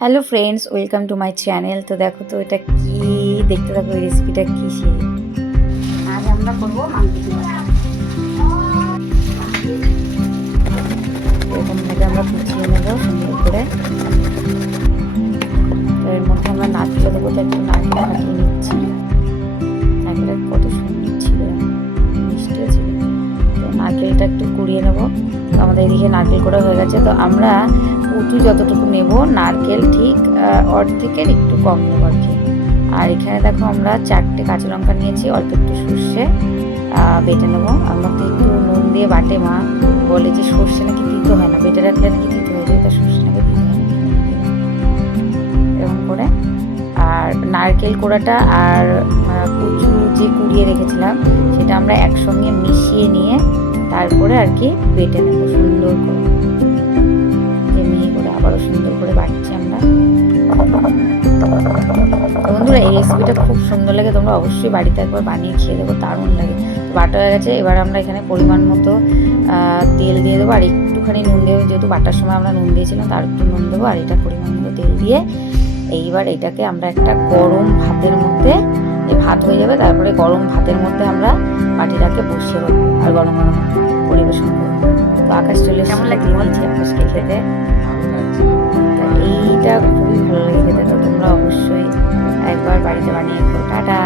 Hello friends, welcome to my channel. তো দেখো তো এটা কি, দেখতে থাকো এই রেসিপিটা কি। সে আজ আমরা করবো মাংস ভাজা। এরকম ভাবে আমরা কুচিয়ে নেবো সুন্দর করে। তো এর মধ্যে আমরা নারকেল দেবো, তো একটু নারকেল ফাটিয়ে নিচ্ছি। নারকেলটা কত সুন্দর ছিল, মিষ্টিও ছিল। তো নারকেলটা একটু কুড়িয়ে নেবো। তো আমাদের এদিকে নারকেল করা হয়ে গেছে। তো আমরা কচু যতটুকু নেব, নারকেল ঠিক অর্ধেকের একটু কম নেব আর কি। আর এখানে দেখো আমরা 4টে কাঁচা লঙ্কা নিয়েছি, অল্প একটু সর্ষে বেটে নেবো। আমার তো একটু নুন দিয়ে বাটে মা, বলে যে সর্ষে নাকি দিতে হয় না, বেটে রাখলে নাকি দিতে হয়ে যায়, তা সর্ষে নাকি দিতে হয় না, এরকম করে। আর নারকেল কোড়াটা আর কচু যে কুড়িয়ে রেখেছিলাম সেটা আমরা একসঙ্গে মিশিয়ে নিয়ে তারপরে আর কি বেটে নেবো সুন্দর করে। মিহি করে আবারও সুন্দর করে বাটছি আমরা। বন্ধুরা, এই রেসিপিটা খুব সুন্দর লাগে, তোমরা অবশ্যই বাড়িতে একবার বানিয়ে খেয়ে দেবো, দারুণ লাগে। বাটা হয়ে গেছে, এবার আমরা এখানে পরিমাণ মতো তেল দিয়ে দেবো আর একটুখানি নুন দেবো, যেহেতু বাটার সময় আমরা নুন দিয়েছিলাম তার একটু নুন দেবো আর এটা পরিমাণ মতো তেল দিয়ে এইবার এটাকে আমরা একটা গরম ভাতের মধ্যে, ভাত হয়ে যাবে, তারপরে গরম ভাতের মধ্যে আমরা বাটিটাকে বসিয়ে দেবো আর গরম গরম পরিবেশন করবো। তো আকাশ চলে কেমন লাগে দিয়েছি আকাশকে খেতে, এইটা খুবই ভালো লাগে খেতে। তো তোমরা অবশ্যই একবার বাড়িতে বানিয়ে খাও। টাটা।